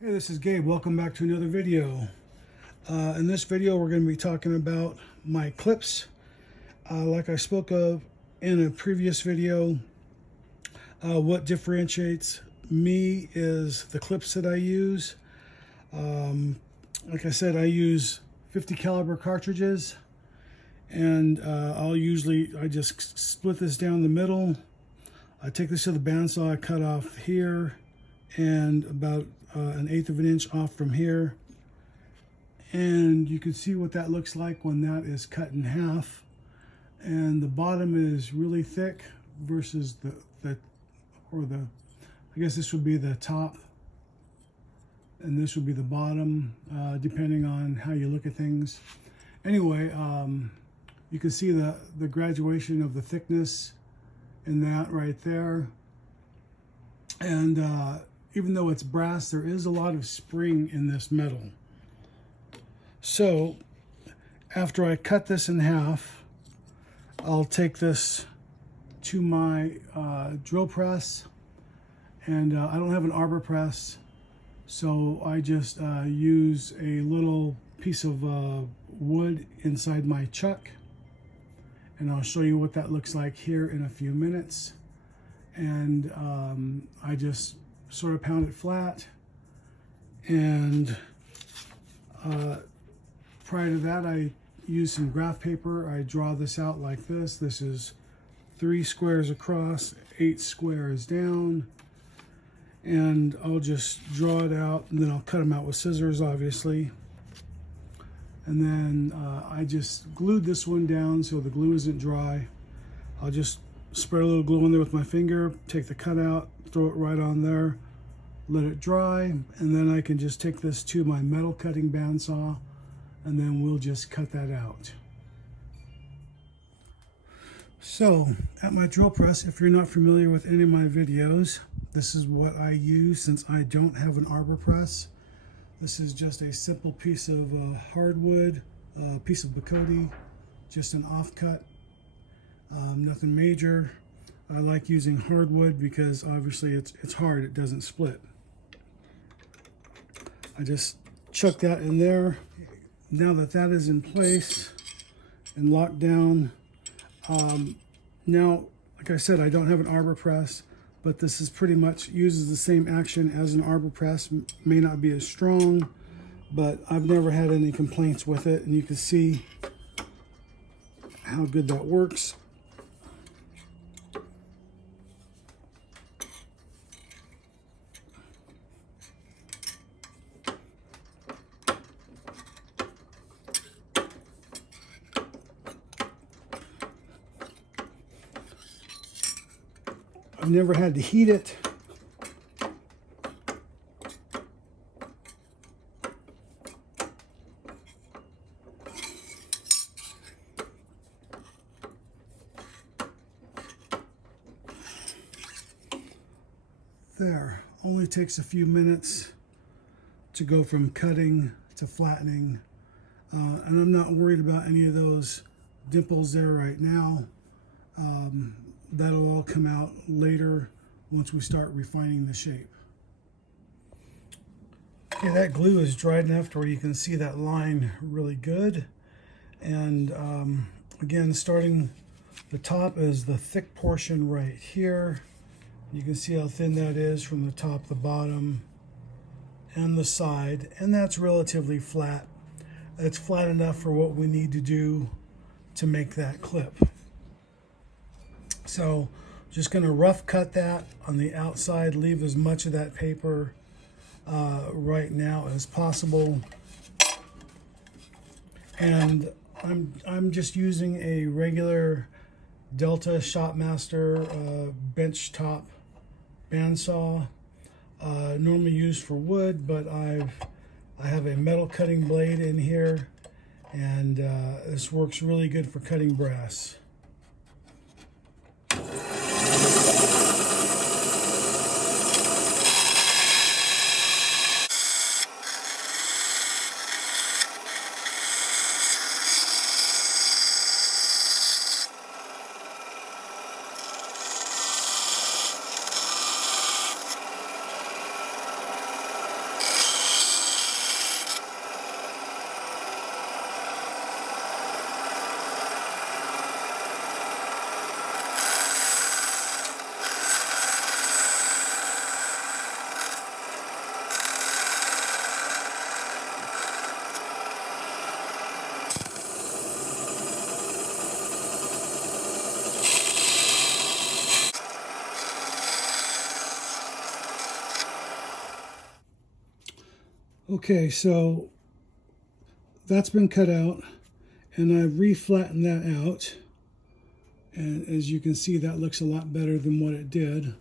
Hey, this is Gabe. Welcome back to another video. In this video, we're going to be talking about my clips. Like I spoke of in a previous video, what differentiates me is the clips that I use. Like I said, I use 50 caliber cartridges, and I just split this down the middle. I take this to the bandsaw, I cut off here and about 1/8 of an inch off from here, and you can see what that looks like when that is cut in half. And the bottom is really thick versus I guess this would be the top and this would be the bottom, depending on how you look at things. Anyway, you can see the graduation of the thickness in that right there. And even though it's brass, there is a lot of spring in this metal. So after I cut this in half, I'll take this to my drill press, and I don't have an arbor press, so I just use a little piece of wood inside my chuck, and I'll show you what that looks like here in a few minutes. And I just sort of pound it flat, and prior to that I use some graph paper. I draw this out like this. This is 3 squares across, 8 squares down, and I'll just draw it out, and then I'll cut them out with scissors, obviously. And then I just glued this one down so the glue isn't dry. I'll just spread a little glue in there with my finger, take the cutout, throw it right on there, let it dry, and then I can just take this to my metal cutting bandsaw, and then we'll just cut that out. So at my drill press, if you're not familiar with any of my videos, this is what I use since I don't have an arbor press. This is just a simple piece of hardwood, piece of P.A.G, just an offcut. Nothing major. I like using hardwood because obviously it's hard, it doesn't split. I just chuck that in there. Now that that is in place and locked down, now, like I said, I don't have an arbor press, but this is pretty much uses the same action as an arbor press. May not be as strong, but I've never had any complaints with it, and you can see how good that works. I've never had to heat it. There, only takes a few minutes to go from cutting to flattening. And I'm not worried about any of those dimples there right now. That'll all come out later once we start refining the shape. Okay, that glue is dried enough to where you can see that line really good. And again, starting the top is the thick portion right here. You can see how thin that is from the top, the bottom, and the side, and that's relatively flat. It's flat enough for what we need to do to make that clip. So just going to rough cut that on the outside, leave as much of that paper right now as possible. And I'm just using a regular Delta Shopmaster bench top bandsaw, normally used for wood, but I have a metal cutting blade in here, and this works really good for cutting brass. Okay, so that's been cut out, and I've re-flattened that out. And as you can see, that looks a lot better than what it did.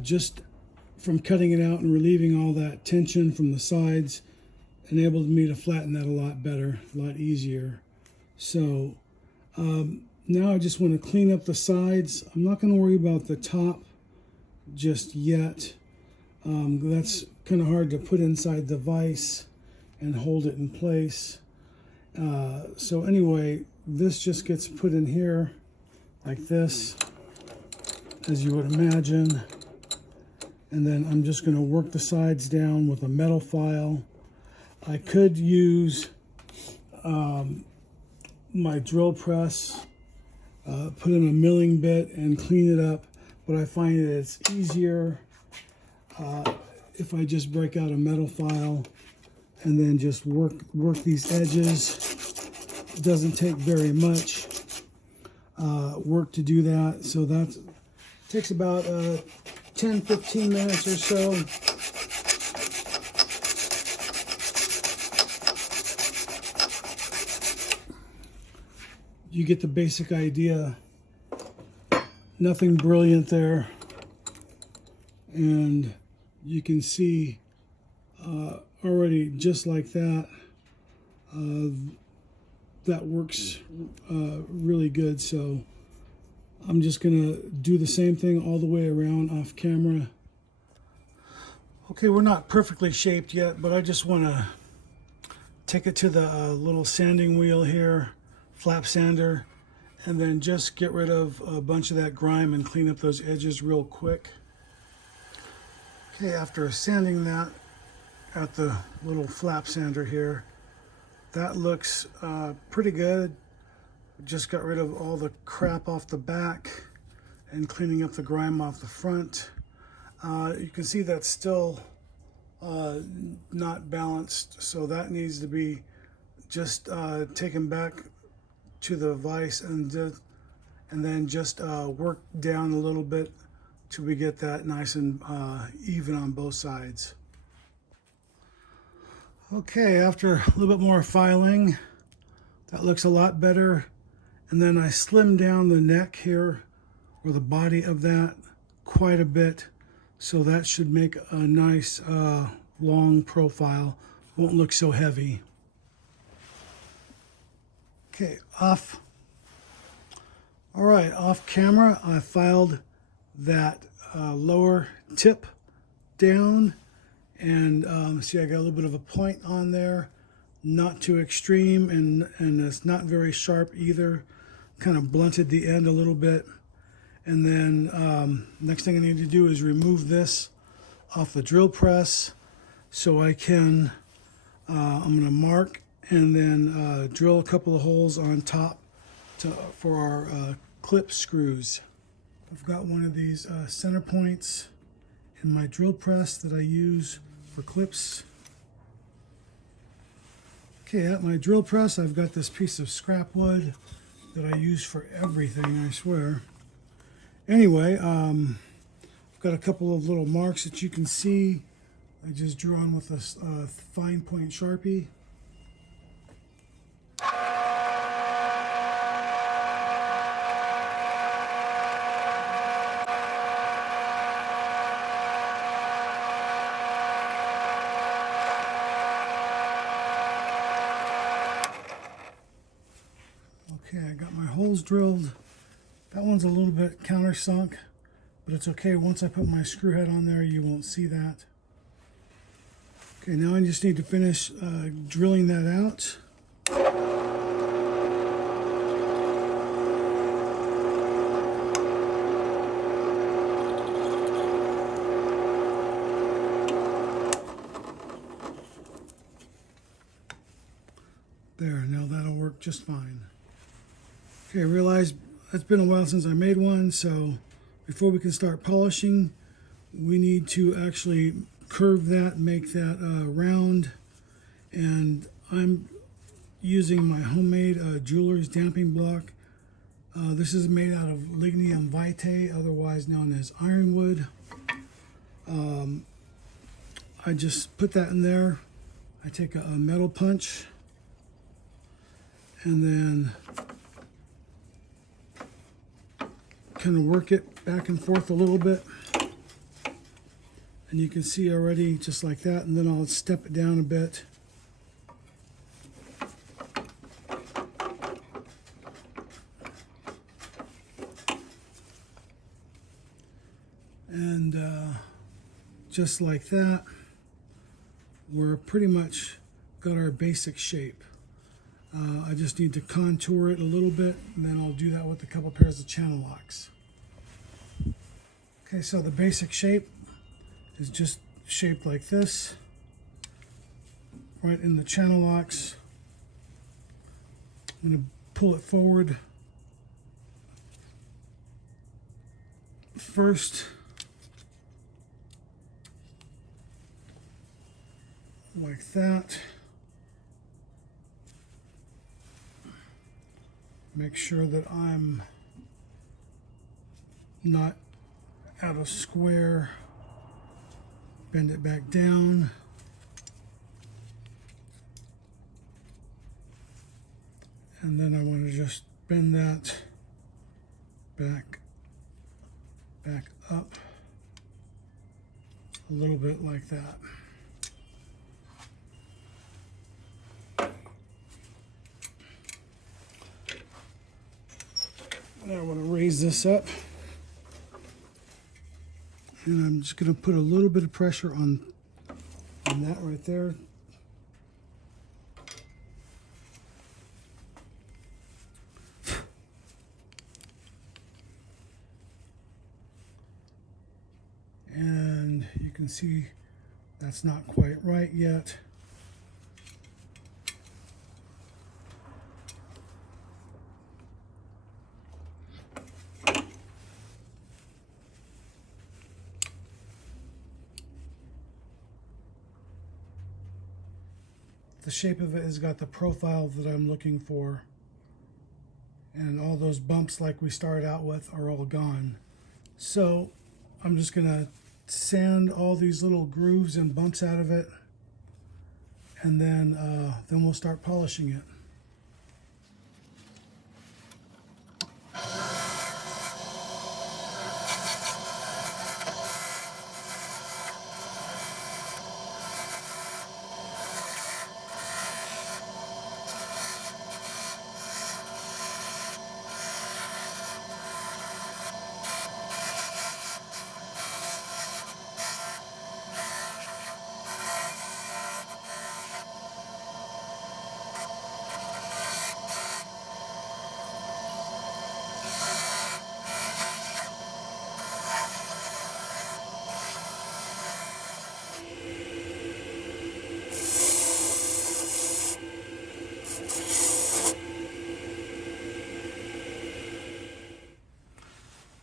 Just from cutting it out and relieving all that tension from the sides enabled me to flatten that a lot better, a lot easier. So now I just want to clean up the sides. I'm not going to worry about the top just yet. That's kind of hard to put inside the vise and hold it in place. So anyway, this just gets put in here like this, as you would imagine. And then I'm just going to work the sides down with a metal file. I could use my drill press, put in a milling bit and clean it up, but I find that it's easier if I just break out a metal file and then just work these edges. It doesn't take very much work to do that, so that takes about 10-15 minutes or so. You get the basic idea. Nothing brilliant there. And you can see already just like that, that works really good. So I'm just gonna do the same thing all the way around off camera. Okay, we're not perfectly shaped yet, but I just want to take it to the little sanding wheel here, flap sander, and then just get rid of a bunch of that grime and clean up those edges real quick. Okay, after sanding that at the little flap sander here, that looks pretty good. Just got rid of all the crap off the back and cleaning up the grime off the front. You can see that's still not balanced, so that needs to be just taken back to the vise and then just work down a little bit till we get that nice and even on both sides. Okay, after a little bit more filing, that looks a lot better. And then I slimmed down the neck here, or the body of that, quite a bit. So that should make a nice long profile. Won't look so heavy. Okay, off. All right, off camera, I filed that lower tip down. And see, I got a little bit of a point on there. Not too extreme, and it's not very sharp either. Kind of blunted the end a little bit. And then next thing I need to do is remove this off the drill press so I can, I'm going to mark and then drill a couple of holes on top for our clip screws. I've got one of these center points in my drill press that I use for clips. Okay, at my drill press, I've got this piece of scrap wood that I use for everything, I swear. Anyway, I've got a couple of little marks that you can see. I just drew on with a fine point Sharpie. Okay, I got my holes drilled. That one's a little bit countersunk, but it's okay. Once I put my screw head on there, you won't see that. Okay, now I just need to finish drilling that out. There, now that'll work just fine. Okay, I realized it's been a while since I made one, so before we can start polishing, we need to actually curve that, make that round. And I'm using my homemade jeweler's damping block. This is made out of lignium vitae, otherwise known as ironwood. I just put that in there, I take a metal punch and then kind of work it back and forth a little bit. And you can see already just like that, and then I'll step it down a bit. And just like that, we're pretty much got our basic shape. I just need to contour it a little bit, and then I'll do that with a couple pairs of channel locks. Okay, so the basic shape is just shaped like this, right in the channel locks. I'm going to pull it forward first, like that. Make sure that I'm not out of square. Bend it back down. And then I want to just bend that back up a little bit like that. And I want to raise this up. And I'm just going to put a little bit of pressure on that right there. And you can see that's not quite right yet. The shape of it has got the profile that I'm looking for, and all those bumps like we started out with are all gone. So I'm just gonna sand all these little grooves and bumps out of it, and then we'll start polishing it.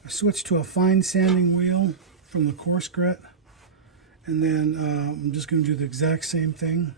I switched to a fine sanding wheel from the coarse grit, and then I'm just going to do the exact same thing.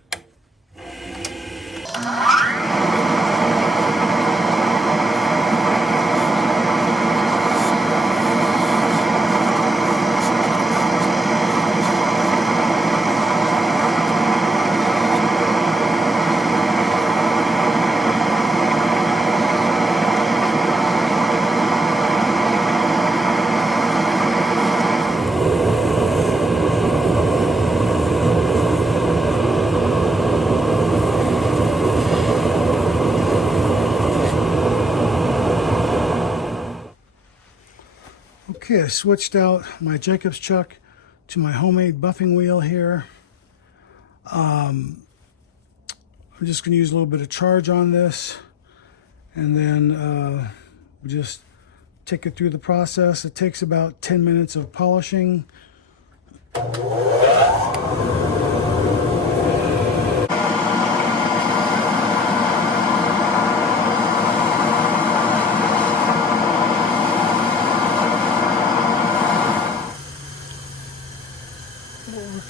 Okay, I switched out my Jacob's chuck to my homemade buffing wheel here. I'm just going to use a little bit of charge on this, and then just take it through the process. It takes about 10 minutes of polishing.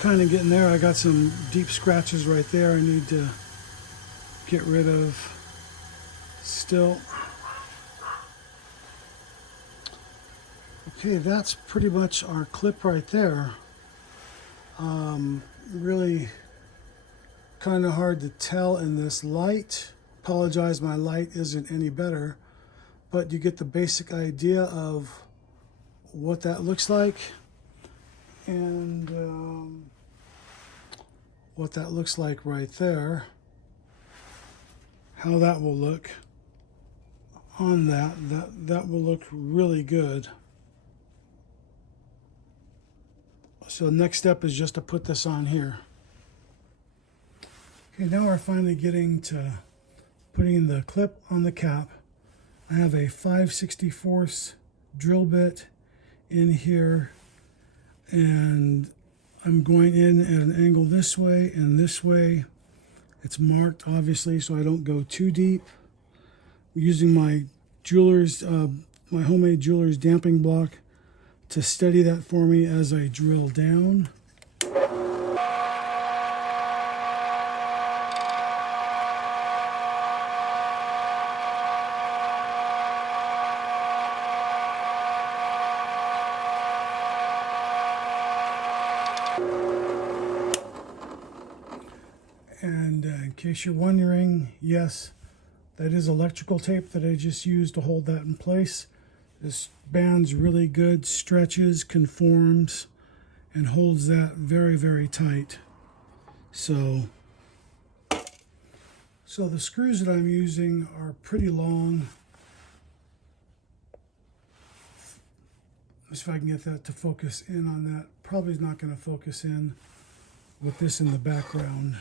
Kind of getting there. I got some deep scratches right there I need to get rid of still. Okay, that's pretty much our clip right there. Really kind of hard to tell in this light. Apologize, my light isn't any better, but you get the basic idea of what that looks like, and what that looks like right there, how that will look on that will look really good. So next step is just to put this on here. Okay, now we're finally getting to putting the clip on the cap. I have a 5/64 drill bit in here, and I'm going in at an angle this way and this way. It's marked obviously so I don't go too deep. I'm using my jeweler's, my homemade jeweler's damping block to steady that for me as I drill down. And in case you're wondering, yes, that is electrical tape that I just used to hold that in place. This band's really good, stretches, conforms, and holds that very, very tight. So the screws that I'm using are pretty long. Let's see if I can get that to focus in on that. Probably not going to focus in with this in the background.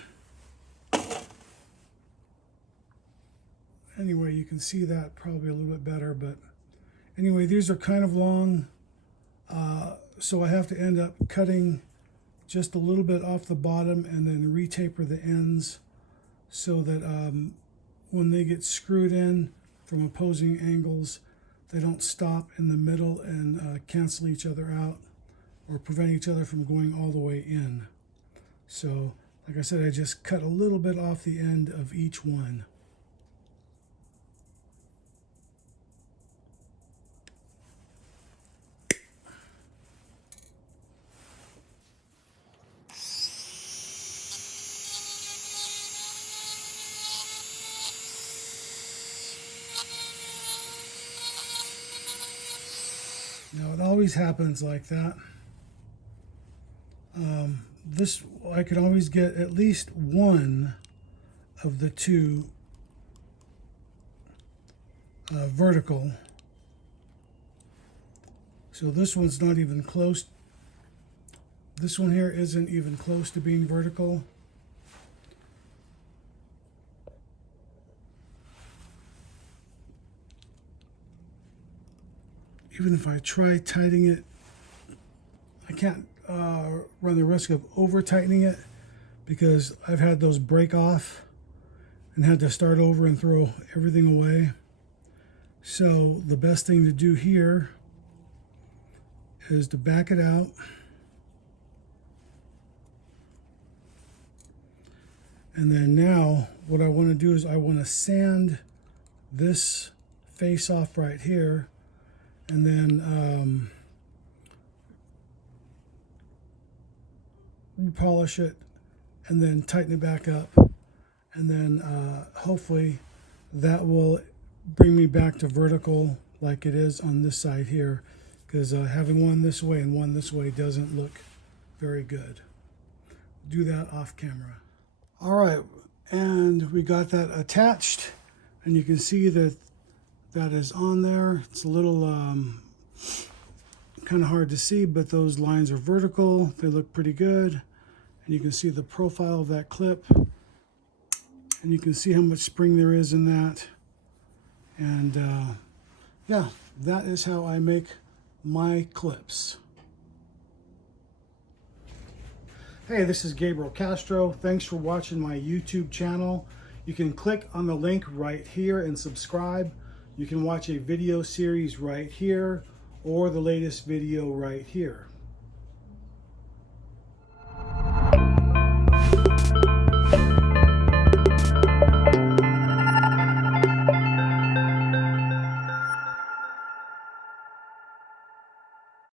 Anyway, you can see that probably a little bit better, but anyway, these are kind of long, so I have to end up cutting just a little bit off the bottom and then retaper the ends so that when they get screwed in from opposing angles, they don't stop in the middle and cancel each other out or prevent each other from going all the way in. So, like I said, I just cut a little bit off the end of each one. Now it always happens like that. This, I can always get at least one of the two vertical. So this one's not even close. This one here isn't even close to being vertical. Even if I try tightening it, I can't run the risk of over tightening it because I've had those break off and had to start over and throw everything away. So the best thing to do here is to back it out and then now what I want to do is I want to sand this face off right here and then repolish it and then tighten it back up, and then hopefully that will bring me back to vertical like it is on this side here, because having one this way and one this way doesn't look very good. Do that off camera. All right, and we got that attached, and you can see that that is on there. It's a little kind of hard to see, but those lines are vertical. They look pretty good. And you can see the profile of that clip. And you can see how much spring there is in that. And yeah, that is how I make my clips. Hey, this is Gabriel Castro. Thanks for watching my YouTube channel. You can click on the link right here and subscribe. You can watch a video series right here or the latest video right here.